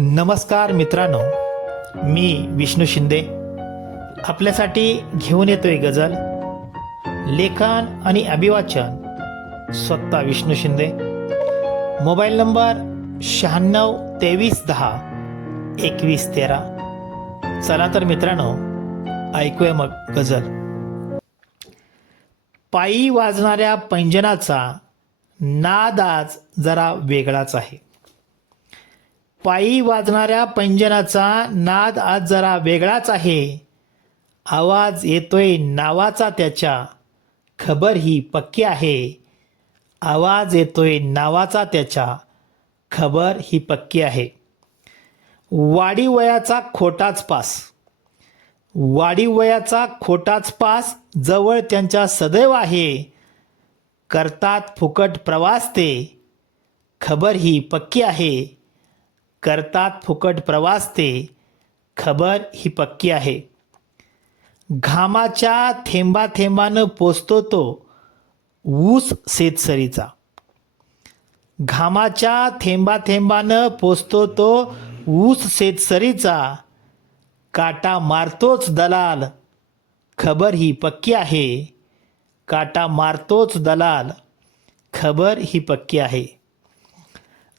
नमस्कार मित्रांनो, मी विष्णू शिंदे आपल्यासाठी घेऊन येतोय गझल. लेखन आणि अभिवाचन स्वतः विष्णू शिंदे. Mobile number 9623102113. चला तर मित्रांनो, ऐकूया मग गझल. पायी वाजणाऱ्या पैंजनाचा नाद आज जरा वेगळाच आहे. पायी वाजणाऱ्या पैंजनाचा नाद आज जरा वेगळाच आहे. आवाज येतोय नावाचा त्याच्या, खबर ही पक्की आहे. आवाज येतोय नावाचा त्याच्या, खबर ही पक्की आहे. वाडीवयाचा खोटाच पास, वाडीवयाचा खोटाच पास जवळ त्यांच्या सदैव आहे. करतात फुकट प्रवास ते, खबर ही पक्की आहे. करतात फुकट प्रवास ते, खबर ही पक्की आहे. घामाच्या थेंबा थेंबानं पोचतो तो ऊस शेतसरीचा. घामाच्या थेंबा थेंबानं पोचतो तो ऊस शेतसरीचा. काटा मारतोच दलाल, खबर ही पक्की आहे. काटा मारतोच दलाल, खबर ही पक्की आहे.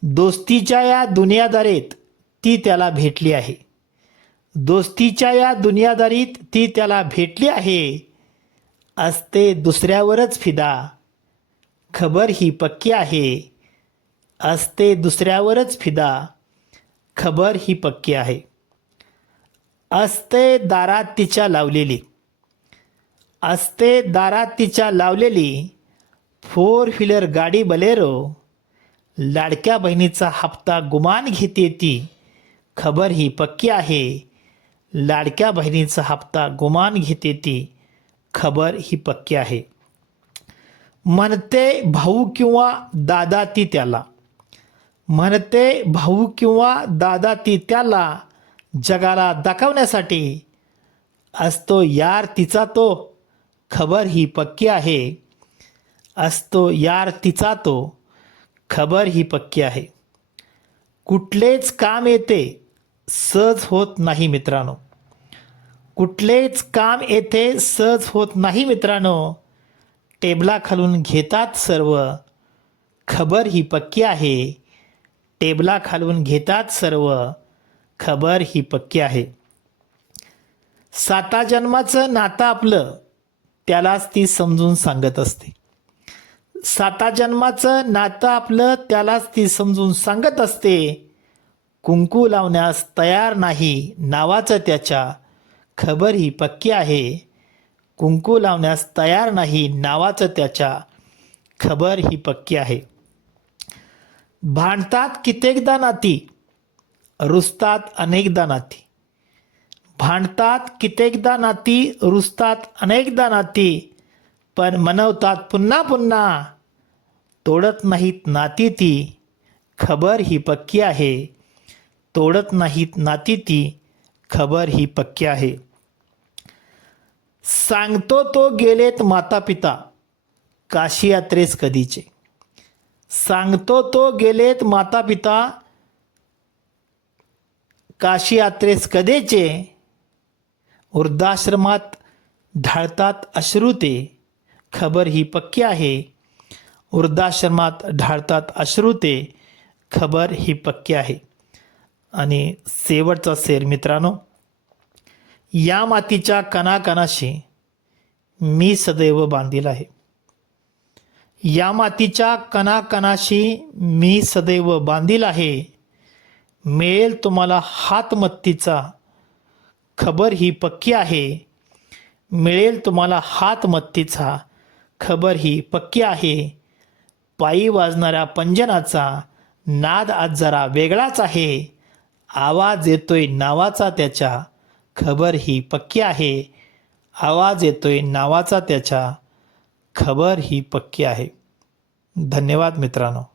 दोस्तीच्या या दुनियादारीत ती त्याला भेटली आहे. दोस्तीच्या या दुनियादारीत ती त्याला भेटली आहे. असते दुसऱ्यावरच फिदा, खबर ही पक्की आहे. असते दुसऱ्यावरच फिदा, खबर ही पक्की आहे. असते दारात तिच्या लावलेली, असते दारात तिच्या लावलेली 4 व्हीलर गाडी बलेरो. लाडक्या बहिणीचा हप्ता गुमान घेते ती, खबर ही पक्की आहे. लाडक्या बहिणीचा हप्ता गुमान घेते ती, खबर ही पक्की आहे. म्हणते भाऊ किंवा दादा ती त्याला, म्हणते भाऊ किंवा दादा ती त्याला जगाला दाखवण्यासाठी. असतो यार तिचा तो, खबर ही पक्की आहे. असतो यार तिचा तो, खबर ही पक्की आहे. कुठलेच काम येते सहज होत नाही मित्रांनो. कुठलेच काम येथे सहज होत नाही मित्रांनो. टेबलाखालून घेतात सर्व, खबर ही पक्की आहे. टेबलाखालून घेतात सर्व, खबर ही पक्की आहे. 7 जन्माचं नातं आपलं त्यालाच ती समजून सांगत असते. 7 जन्माचं नातं आपलं त्यालाच ती समजून सांगत असते. कुंकू लावण्यास तयार नाही नावाचं त्याच्या, खबर ही पक्की आहे. कुंकू लावण्यास तयार नाही नावाचं त्याच्या, खबर ही पक्की आहे. भांडतात कित्येकदा नाती, रुसतात अनेकदा नाती. भांडतात कित्येकदा नाती, रुसतात अनेकदा नाती. पण मनवतात पुन्हा पुन्हा, तोडत नाहीत नाती ती, खबर ही पक्की आहे. तोडत नाहीत नाती ती, खबर ही पक्की आहे. सांगतो तो गेलेत माता पिता, काशी यात्रेस कधीचे. सांगतो तो गेलेत माता पिता, काशी यात्रेस कधीचे. वृद्धाश्रमात ढाळतात अश्रू ते, खबर ही पक्की आहे. वृद्धाश्रमात ढाळतात अश्रू ते, खबर ही पक्की आहे. आणि शेवटचा शेर मित्रांनो. या मातीच्या कणाकणाशी मी सदैव बांधील आहे. या मातीच्या कणाकणाशी मी सदैव बांधील आहे. मिळेल तुम्हाला हातमत्तीचा, खबर ही पक्की आहे. मिळेल तुम्हाला हातमत्तीचा, खबर ही पक्की आहे. पायी वाजणाऱ्या पैंजनाचा नाद आज जरा वेगळाच आहे. आवाज येतोय नावाचा त्याच्या, खबर ही पक्की आहे. आवाज येतोय नावाचा त्याच्या, खबर ही पक्की आहे. धन्यवाद मित्रांनो.